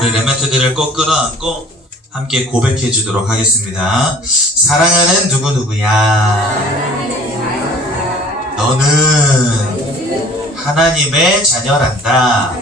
우리 랩멘트들을 꼭 끌어안고 함께 고백해 주도록 하겠습니다. 사랑하는 누구누구야, 너는 하나님의 자녀란다.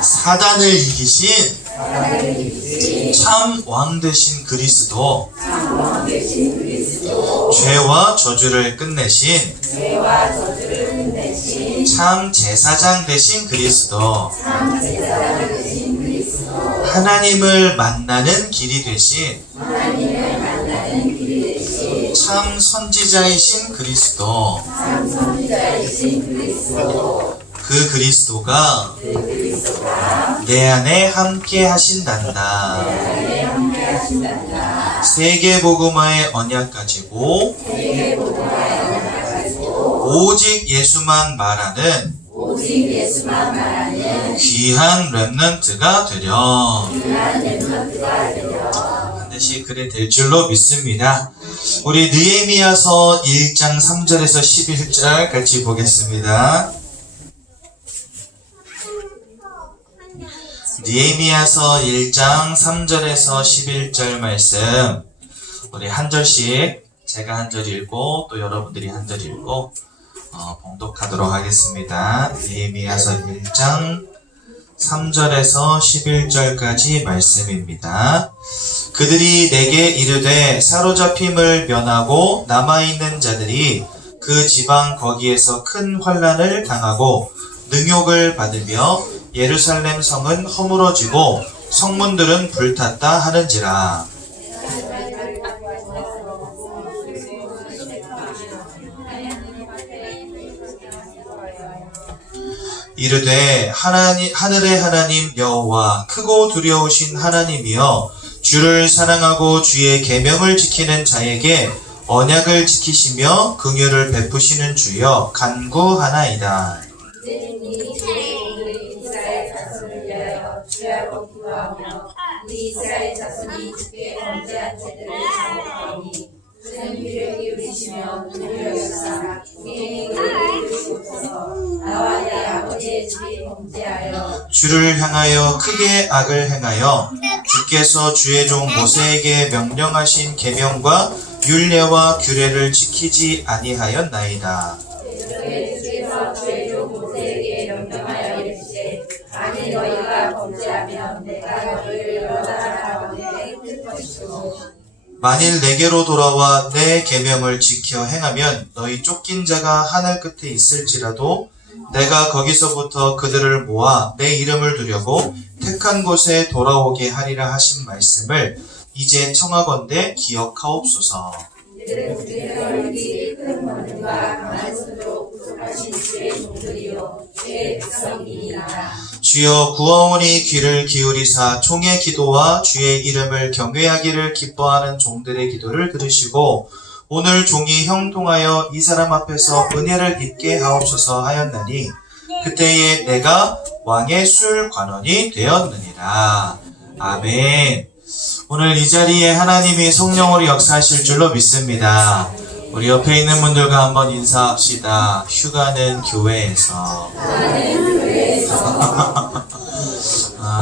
사단을 이기신 참 왕 되신 그리스도, 죄와 저주를 끝내신 참 제사장 되신 그리스도, 하나님을 만나는 길이 되신 참 선지자이신 그리스도, 그 그리스도가 내 안에 함께 하신단다. 세계복음화의 언약 가지고 오직 예수만 말하는 귀한 렘넌트가 되려. 반드시 그래 될 줄로 믿습니다. 우리 느헤미야서 1장 3절에서 11절 같이 보겠습니다. 느헤미야서 1장 3절에서 11절 말씀, 우리 한 절씩, 제가 한 절 읽고 또 여러분들이 한 절 읽고 봉독하도록 하겠습니다. 느헤미야서 1장 3절에서 11절까지 말씀입니다. 그들이 내게 이르되 사로잡힘을 면하고 남아있는 자들이 그 지방 거기에서 큰 환난을 당하고 능욕을 받으며 예루살렘 성은 허물어지고 성문들은 불탔다 하는지라. 이르되 하늘의 하나님 여호와 크고 두려우신 하나님이여, 주를 사랑하고 주의 계명을 지키는 자에게 언약을 지키시며 긍휼을 베푸시는 주여 간구하나이다. 우리 이스라엘 자손이 주께 범죄한 죄들을 사하오니 주는 귀를 기울이시며 눈을 여시사 우리에게 은혜를 주시옵소서. 나와 내 아버지의 집이 범죄하여 주를 향하여 크게 악을 행하여 주께서 주의 종 모세에게 명령하신 계명과 율례와 규례를 지키지 아니하였나이다. 주께서 주의 종 모세에게 명령하여 이르시되 만일 너희가 범죄하면 내가 너희를 여러 나라 가운데 흩을 것이고 만일 내게로 돌아와 내 계명을 지켜 행하면 너희 쫓긴 자가 하늘 끝에 있을지라도 내가 거기서부터 그들을 모아 내 이름을 두려고 택한 곳에 돌아오게 하리라 하신 말씀을 이제 청하건대 기억하옵소서. 주여 구하오니 귀를 기울이사 종의 기도와 주의 이름을 경외하기를 기뻐하는 종들의 기도를 들으시고 오늘 종이 형통하여 이 사람 앞에서 은혜를 입게 하옵소서 하였나니 그때에 내가 왕의 술 관원이 되었느니라. 아멘. 오늘 이 자리에 하나님이 성령으로 역사하실 줄로 믿습니다. 우리 옆에 있는 분들과 한번 인사합시다. 휴가는 교회에서.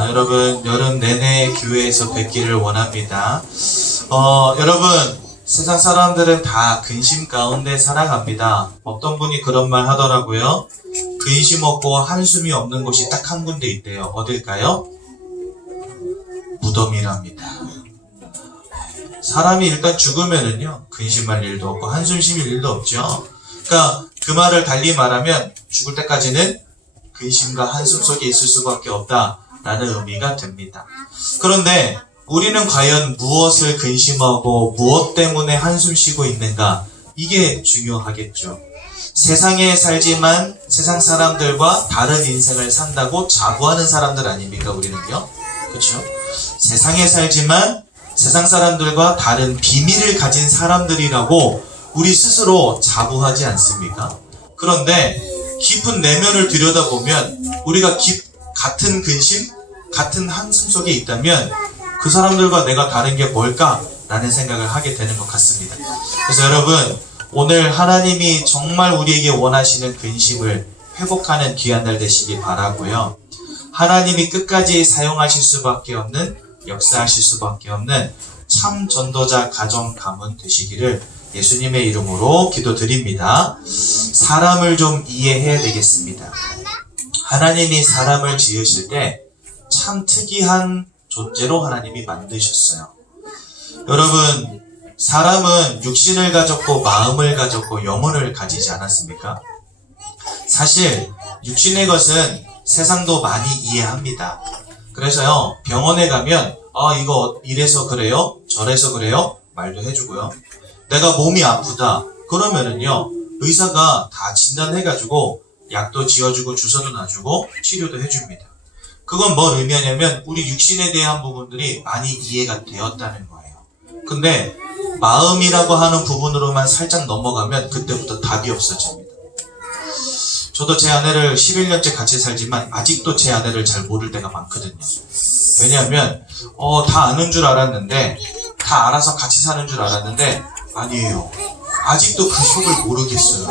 여러분 여름 내내 교회에서 뵙기를 원합니다. 여러분 세상 사람들은 다 근심 가운데 살아갑니다. 어떤 분이 그런 말 하더라고요. 근심 없고 한숨이 없는 곳이 딱 한 군데 있대요. 어딜까요? 무덤이랍니다. 사람이 일단 죽으면은요 근심할 일도 없고 한숨 쉴 일도 없죠. 그러니까 그 말을 달리 말하면 죽을 때까지는 근심과 한숨 속에 있을 수밖에 없다라는 의미가 됩니다. 그런데 우리는 과연 무엇을 근심하고 무엇 때문에 한숨 쉬고 있는가? 이게 중요하겠죠. 세상에 살지만 세상 사람들과 다른 인생을 산다고 자부하는 사람들 아닙니까? 우리는요. 그렇죠? 세상에 살지만 세상 사람들과 다른 비밀을 가진 사람들이라고 우리 스스로 자부하지 않습니까? 그런데 깊은 내면을 들여다보면 우리가 같은 근심, 같은 한숨 속에 있다면 그 사람들과 내가 다른 게 뭘까라는 생각을 하게 되는 것 같습니다. 그래서 여러분 오늘 하나님이 정말 우리에게 원하시는 근심을 회복하는 귀한 날 되시기 바라고요. 하나님이 끝까지 사용하실 수밖에 없는, 역사하실 수밖에 없는 참 전도자 가정 가문 되시기를 예수님의 이름으로 기도드립니다. 사람을 좀 이해해야 되겠습니다. 하나님이 사람을 지으실 때 참 특이한 존재로 하나님이 만드셨어요. 여러분, 사람은 육신을 가졌고 마음을 가졌고 영혼을 가지지 않았습니까? 사실 육신의 것은 세상도 많이 이해합니다. 그래서요, 병원에 가면 이거 이래서 그래요? 저래서 그래요? 말도 해주고요. 내가 몸이 아프다 그러면은요, 의사가 다 진단해가지고 약도 지어주고 주사도 놔주고 치료도 해줍니다. 그건 뭘 의미하냐면 우리 육신에 대한 부분들이 많이 이해가 되었다는 거예요. 근데 마음이라고 하는 부분으로만 살짝 넘어가면 그때부터 답이 없어집니다. 저도 제 아내를 11년째 같이 살지만 아직도 제 아내를 잘 모를 때가 많거든요. 왜냐하면 다 아는 줄 알았는데, 다 알아서 같이 사는 줄 알았는데 아니에요. 아직도 그 속을 모르겠어요.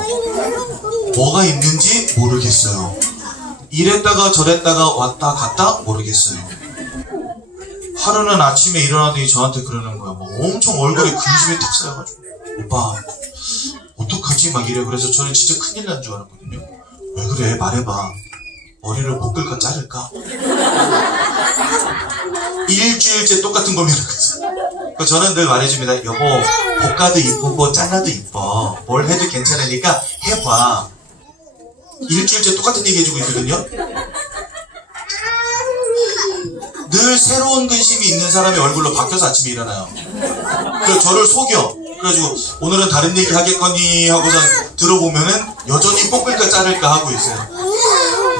뭐가 있는지 모르겠어요. 이랬다가 저랬다가 왔다 갔다 모르겠어요. 하루는 아침에 일어나더니 저한테 그러는 거야. 뭐 엄청 얼굴에 근심이 탁 쌓여가지고, 오빠 어떡하지? 막 이래요. 그래서 저는 진짜 큰일 난 줄 알았거든요. 왜 그래? 말해봐. 머리를 묶을까 자를까? 일주일째 똑같은 고민을 했어요. 저는 늘 말해줍니다. 여보, 볶아도 이쁘고 잘라도 이뻐. 뭘 해도 괜찮으니까 해봐. 일주일째 똑같은 얘기 해주고 있거든요. 늘 새로운 근심이 있는 사람의 얼굴로 바뀌어서 아침에 일어나요. 그래서 저를 속여. 그래가지고 오늘은 다른 얘기 하겠거니 하고선 들어보면은 여전히 뽑을까 자를까 하고 있어요.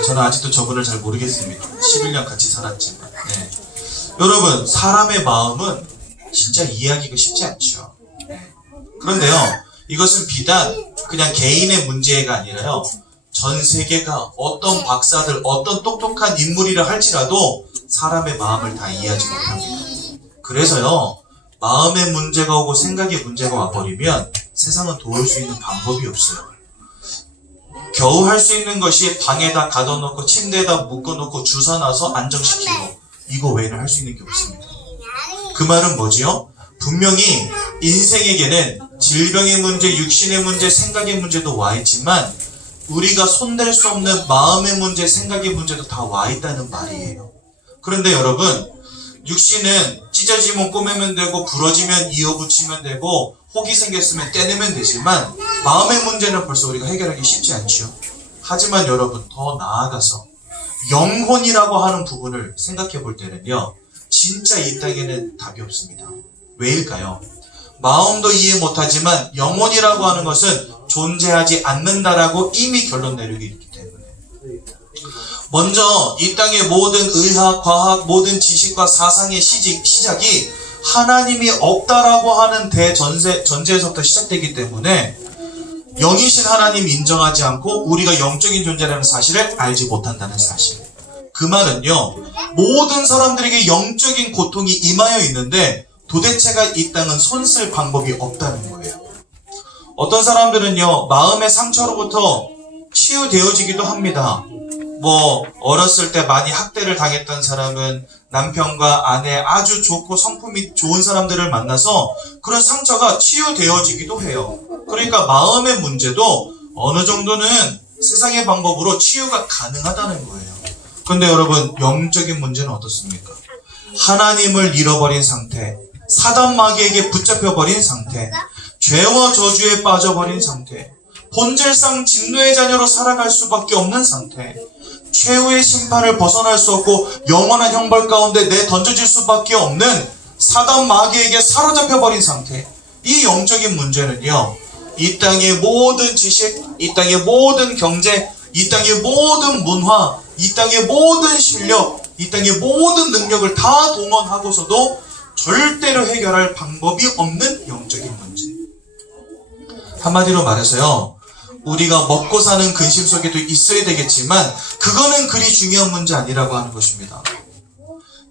저는 아직도 저분을 잘 모르겠습니다. 11년 같이 살았지만. 네. 여러분, 사람의 마음은 진짜 이해하기가 쉽지 않죠. 그런데요, 이것은 비단 그냥 개인의 문제가 아니라요, 전 세계가 어떤 박사들, 어떤 똑똑한 인물이라 할지라도 사람의 마음을 다 이해하지 못합니다. 그래서요, 마음의 문제가 오고 생각의 문제가 와버리면 세상은 도울 수 있는 방법이 없어요. 겨우 할 수 있는 것이 방에다 가둬놓고 침대에다 묶어놓고 주사 놔서 안정시키고, 이거 외에는 할 수 있는 게 없습니다. 그 말은 뭐지요? 분명히 인생에게는 질병의 문제, 육신의 문제, 생각의 문제도 와 있지만 우리가 손댈 수 없는 마음의 문제, 생각의 문제도 다 와 있다는 말이에요. 그런데 여러분, 육신은 찢어지면 꼬매면 되고 부러지면 이어붙이면 되고 혹이 생겼으면 떼내면 되지만 마음의 문제는 벌써 우리가 해결하기 쉽지 않죠. 하지만 여러분, 더 나아가서 영혼이라고 하는 부분을 생각해 볼 때는요, 진짜 이 땅에는 답이 없습니다. 왜일까요? 마음도 이해 못하지만 영혼이라고 하는 것은 존재하지 않는다라고 이미 결론 내리고 있기 때문에, 먼저 이 땅의 모든 의학, 과학, 모든 지식과 사상의 시작이 하나님이 없다라고 하는 대전제에서부터 시작되기 때문에 영이신 하나님 인정하지 않고 우리가 영적인 존재라는 사실을 알지 못한다는 사실. 그 말은요, 모든 사람들에게 영적인 고통이 임하여 있는데 도대체가 이 땅은 손쓸 방법이 없다는 거예요. 어떤 사람들은요, 마음의 상처로부터 치유되어지기도 합니다. 어렸을 때 많이 학대를 당했던 사람은 남편과 아내 아주 좋고 성품이 좋은 사람들을 만나서 그런 상처가 치유되어지기도 해요. 그러니까 마음의 문제도 어느 정도는 세상의 방법으로 치유가 가능하다는 거예요. 그런데 여러분, 영적인 문제는 어떻습니까? 하나님을 잃어버린 상태, 사단 마귀에게 붙잡혀버린 상태, 죄와 저주에 빠져버린 상태, 본질상 진노의 자녀로 살아갈 수밖에 없는 상태, 최후의 심판을 벗어날 수 없고 영원한 형벌 가운데 내던져질 수밖에 없는 사단 마귀에게 사로잡혀버린 상태. 이 영적인 문제는요, 이 땅의 모든 지식, 이 땅의 모든 경제, 이 땅의 모든 문화, 이 땅의 모든 실력, 이 땅의 모든 능력을 다 동원하고서도 절대로 해결할 방법이 없는 영적인 문제. 한마디로 말해서요, 우리가 먹고 사는 근심 속에도 있어야 되겠지만 그거는 그리 중요한 문제 아니라고 하는 것입니다.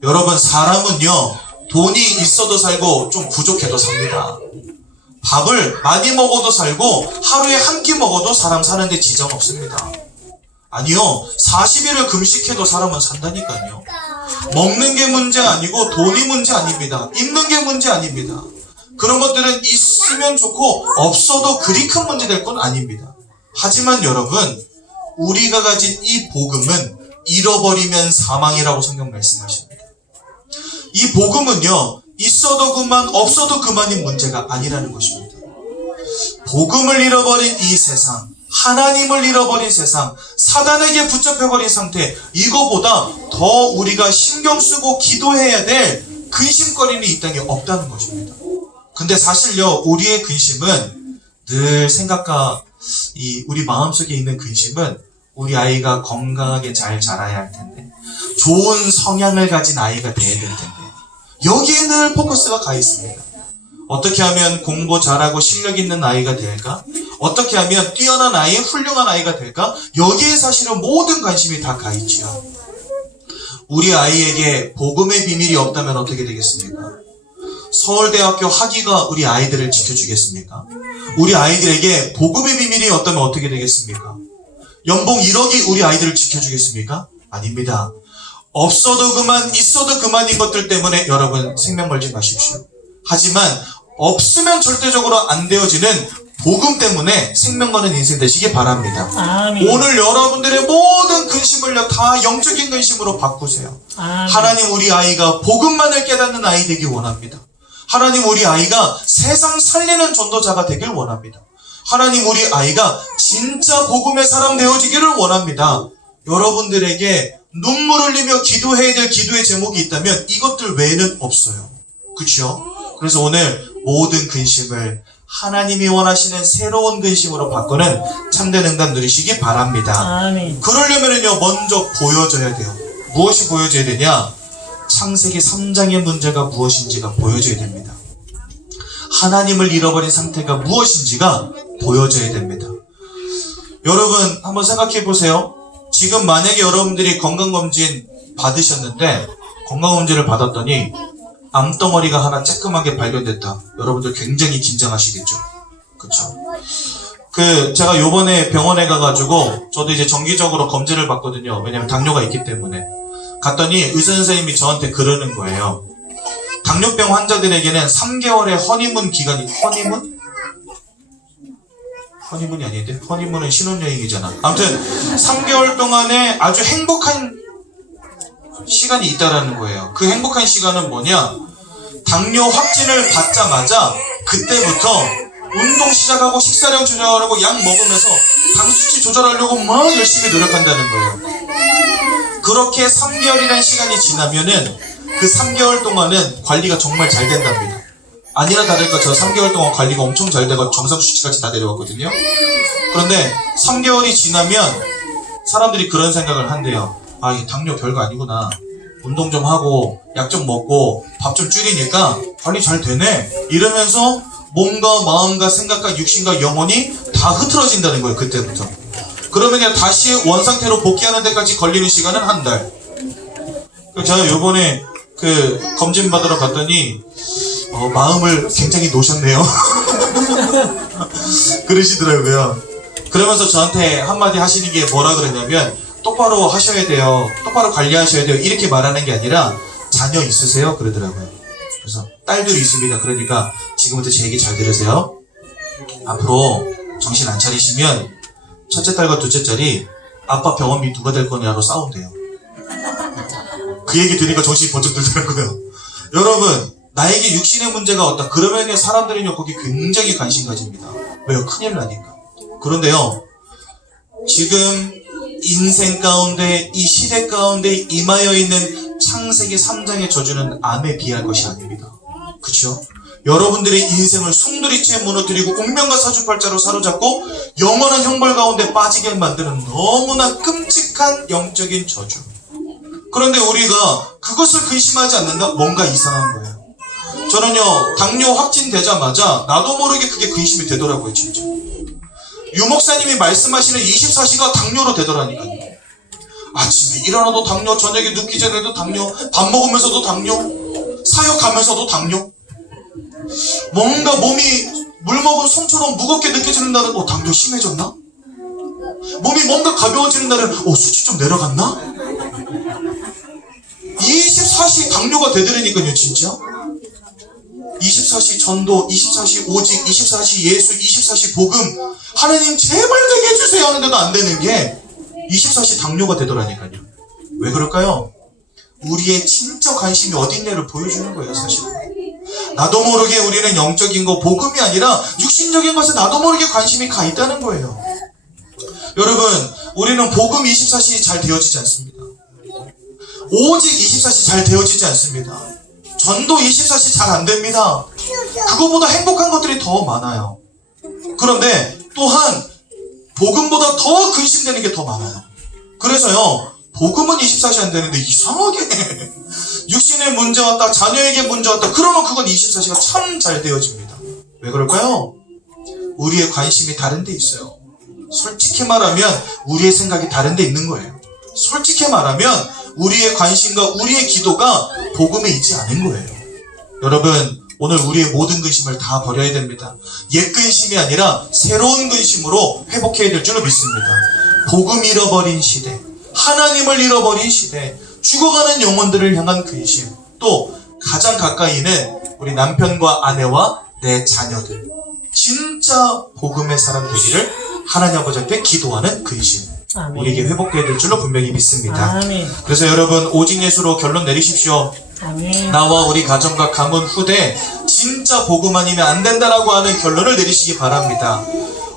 여러분, 사람은요, 돈이 있어도 살고 좀 부족해도 삽니다. 밥을 많이 먹어도 살고 하루에 한 끼 먹어도 사람 사는데 지장 없습니다. 아니요. 40일을 금식해도 사람은 산다니까요. 먹는 게 문제 아니고 돈이 문제 아닙니다. 입는 게 문제 아닙니다. 그런 것들은 있으면 좋고 없어도 그리 큰 문제 될 건 아닙니다. 하지만 여러분, 우리가 가진 이 복음은 잃어버리면 사망이라고 성경 말씀하십니다. 이 복음은요, 있어도 그만 없어도 그만인 문제가 아니라는 것입니다. 복음을 잃어버린 이 세상, 하나님을 잃어버린 세상, 사단에게 붙잡혀버린 상태, 이거보다 더 우리가 신경 쓰고 기도해야 될 근심거리는 이 땅에 없다는 것입니다. 근데 사실요, 우리의 근심은 늘 생각과 우리 마음속에 있는 근심은 우리 아이가 건강하게 잘 자라야 할 텐데, 좋은 성향을 가진 아이가 돼야 될 텐데, 여기에 늘 포커스가 가 있습니다. 어떻게 하면 공부 잘하고 실력 있는 아이가 될까? 어떻게 하면 뛰어난 아이, 훌륭한 아이가 될까? 여기에 사실은 모든 관심이 다 가 있지요. 우리 아이에게 복음의 비밀이 없다면 어떻게 되겠습니까? 서울대학교 학위가 우리 아이들을 지켜주겠습니까? 우리 아이들에게 복음의 비밀이 없다면 어떻게 되겠습니까? 연봉 1억이 우리 아이들을 지켜주겠습니까? 아닙니다. 없어도 그만, 있어도 그만인 것들 때문에 여러분 생명 걸지 마십시오. 하지만 없으면 절대적으로 안 되어지는 복음 때문에 생명 거는 인생 되시기 바랍니다. 아멘. 오늘 여러분들의 모든 근심을요, 다 영적인 근심으로 바꾸세요. 아멘. 하나님, 우리 아이가 복음만을 깨닫는 아이 되길 원합니다. 하나님, 우리 아이가 세상 살리는 전도자가 되길 원합니다. 하나님, 우리 아이가 진짜 복음의 사람 되어지기를 원합니다. 여러분들에게 눈물 흘리며 기도해야 될 기도의 제목이 있다면 이것들 외에는 없어요. 그렇죠? 그래서 오늘 모든 근심을 하나님이 원하시는 새로운 근심으로 바꾸는 참된 응답 누리시기 바랍니다. 아멘. 그러려면요, 먼저 보여져야 돼요. 무엇이 보여져야 되냐? 창세기 3장의 문제가 무엇인지가 보여져야 됩니다. 하나님을 잃어버린 상태가 무엇인지가 보여져야 됩니다. 여러분, 한번 생각해 보세요. 지금 만약에 여러분들이 건강검진 받으셨는데, 건강검진을 받았더니 암덩어리가 하나 쬐끔하게 발견됐다. 여러분들 굉장히 긴장하시겠죠? 그쵸? 제가 요번에 병원에 가가지고, 저도 이제 정기적으로 검진을 받거든요. 왜냐면 당뇨가 있기 때문에. 갔더니 의사 선생님이 저한테 그러는 거예요. 당뇨병 환자들에게는 3개월의 허니문 기간이, 허니문이 아닌데? 허니문은 신혼여행이잖아. 아무튼 3개월 동안에 아주 행복한 시간이 있다라는 거예요. 그 행복한 시간은 뭐냐? 당뇨 확진을 받자마자 그때부터 운동 시작하고 식사량 조절하고 약 먹으면서 당 수치 조절하려고 막 열심히 노력한다는 거예요. 그렇게 3개월이라는 시간이 지나면은 그 3개월 동안은 관리가 정말 잘 된답니다. 아니나 다를까 저 3개월 동안 관리가 엄청 잘 돼서 정상 수치까지 다 내려왔거든요. 그런데 3개월이 지나면 사람들이 그런 생각을 한대요. 아, 이 당뇨 별거 아니구나. 운동 좀 하고 약 좀 먹고 밥 좀 줄이니까 관리 잘 되네. 이러면서 몸과 마음과 생각과 육신과 영혼이 다 흐트러진다는 거예요. 그때부터. 그러면 그냥 다시 원상태로 복귀하는 데까지 걸리는 시간은 한 달. 제가 요번에 검진 받으러 갔더니 마음을 굉장히 놓으셨네요. 그러시더라고요. 그러면서 저한테 한마디 하시는 게 뭐라 그러냐면, 똑바로 하셔야 돼요. 똑바로 관리하셔야 돼요. 이렇게 말하는 게 아니라, 자녀 있으세요? 그러더라고요. 그래서 딸들이 있습니다. 그러니까 지금부터 제 얘기 잘 들으세요. 앞으로 정신 안 차리시면 첫째 딸과 둘째 딸이 아빠 병원비 누가 될 거냐로 싸운대요. 그 얘기 들으니까 정신이 번쩍 들더라고요. 여러분, 나에게 육신의 문제가 없다. 그러면 사람들은요, 거기 굉장히 관심 가집니다. 왜요? 큰일 나니까. 그런데요, 지금 인생 가운데, 이 시대 가운데 임하여 있는 창세기 3장의 저주는 암에 비할 것이 아닙니다. 그쵸? 여러분들의 인생을 송두리째 무너뜨리고 운명과 사주팔자로 사로잡고 영원한 형벌 가운데 빠지게 만드는 너무나 끔찍한 영적인 저주. 그런데 우리가 그것을 근심하지 않는다? 뭔가 이상한 거예요. 저는요, 당뇨 확진되자마자 나도 모르게 그게 근심이 되더라고요, 진짜. 유 목사님이 말씀하시는 24시가 당뇨로 되더라니까요. 아침에 일어나도 당뇨, 저녁에 눕기 전에도 당뇨, 밥 먹으면서도 당뇨, 사역하면서도 당뇨. 뭔가 몸이 물 먹은 솜처럼 무겁게 느껴지는다는, 당뇨 심해졌나? 몸이 뭔가 가벼워지는 날은 수치 좀 내려갔나? 24시 당뇨가 되더라니까요, 진짜. 24시 전도, 24시 오직, 24시 예수, 24시 복음. 하나님 제발 되게 해주세요 하는데도 안 되는 게 24시 당뇨가 되더라니까요. 왜 그럴까요? 우리의 진짜 관심이 어디 있냐를 보여주는 거예요, 사실. 나도 모르게 우리는 영적인 거, 복음이 아니라 육신적인 것에 나도 모르게 관심이 가 있다는 거예요. 여러분, 우리는 복음 24시 잘 되어지지 않습니다. 오직 24시 잘 되어지지 않습니다. 전도 24시 잘 안 됩니다. 그거보다 행복한 것들이 더 많아요. 그런데 또한 복음보다 더 근심되는 게 더 많아요. 그래서요, 복음은 24시 안 되는데 이상하게 육신에 문제 왔다, 자녀에게 문제 왔다, 그러면 그건 24시가 참 잘 되어집니다. 왜 그럴까요? 우리의 관심이 다른 데 있어요. 솔직히 말하면 우리의 생각이 다른 데 있는 거예요. 솔직히 말하면 우리의 관심과 우리의 기도가 복음에 있지 않은 거예요. 여러분, 오늘 우리의 모든 근심을 다 버려야 됩니다. 옛 근심이 아니라 새로운 근심으로 회복해야 될 줄로 믿습니다. 복음 잃어버린 시대, 하나님을 잃어버린 시대, 죽어가는 영혼들을 향한 근심, 또 가장 가까이는 우리 남편과 아내와 내 자녀들, 진짜 복음의 사람 되기를 하나님 아버지 앞에 기도하는 근심, 아멘. 우리에게 회복되어야 될 줄로 분명히 믿습니다. 아멘. 그래서 여러분, 오직 예수로 결론 내리십시오. 아멘. 나와 우리 가정과 가문 후대 진짜 복음 아니면 안 된다라고 하는 결론을 내리시기 바랍니다.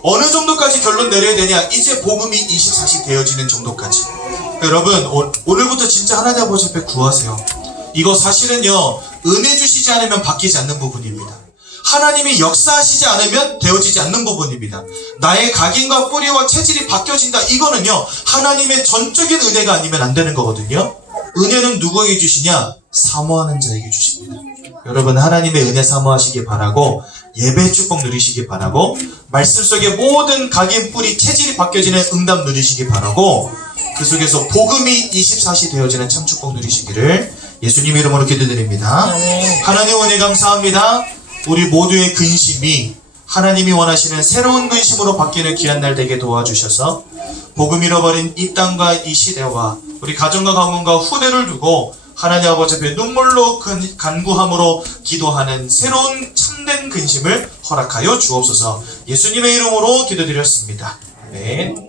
어느 정도까지 결론 내려야 되냐? 이제 복음이 24시 되어지는 정도까지. 여러분, 오늘부터 진짜 하나님 아버지 앞에 구하세요. 이거 사실은요, 은혜 주시지 않으면 바뀌지 않는 부분입니다. 하나님이 역사하시지 않으면 되어지지 않는 부분입니다. 나의 각인과 뿌리와 체질이 바뀌어진다. 이거는요, 하나님의 전적인 은혜가 아니면 안 되는 거거든요. 은혜는 누구에게 주시냐? 사모하는 자에게 주십니다. 여러분, 하나님의 은혜 사모하시기 바라고, 예배 축복 누리시기 바라고, 말씀 속에 모든 각인 뿌리 체질이 바뀌어지는 응답 누리시기 바라고, 그 속에서 복음이 24시 되어지는 참 축복 누리시기를 예수님 이름으로 기도드립니다. 아멘. 하나님 은혜 감사합니다. 우리 모두의 근심이 하나님이 원하시는 새로운 근심으로 바뀌는 귀한 날 되게 도와주셔서 복음 잃어버린 이 땅과 이 시대와 우리 가정과 가문과 후대를 두고 하나님 아버지 앞에 눈물로 간구함으로 기도하는 새로운 참된 근심을 허락하여 주옵소서. 예수님의 이름으로 기도드렸습니다. 아멘.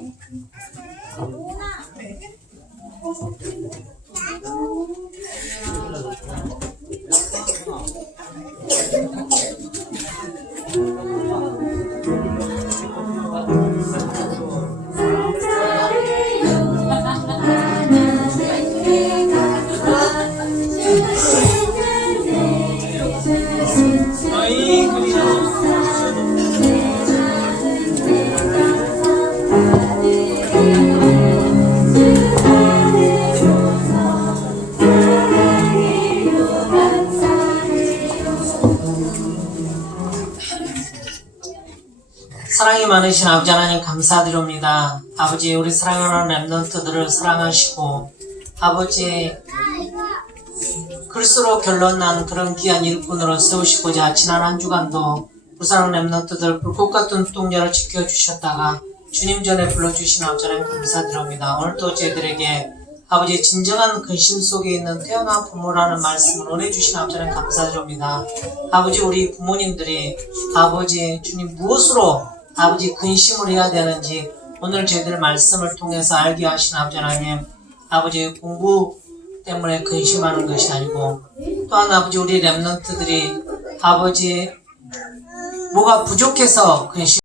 사랑이 많으신 아버지 하나님 감사드립니다. 아버지, 우리 사랑하는 랩런트들을 사랑하시고 아버지, 글쓰로 결론난 그런 귀한 일꾼으로 세우시고자 지난 한 주간도 우리 사랑하는 랩런트들 불꽃 같은 뚱녀를 지켜주셨다가 주님 전에 불러주신 아버지 하나님 감사드립니다. 오늘도 저희들에게 아버지 진정한 근심 속에 있는 태어난 부모라는 말씀을 은혜주신 아버지 하나님 감사드립니다. 아버지, 우리 부모님들이 아버지 주님 무엇으로 아버지 근심을 해야 되는지 오늘 저희들 말씀을 통해서 알게 하신 아버지 하나님, 아버지 공부 때문에 근심하는 것이 아니고 또한 아버지 우리 랩런트들이 아버지 뭐가 부족해서 근심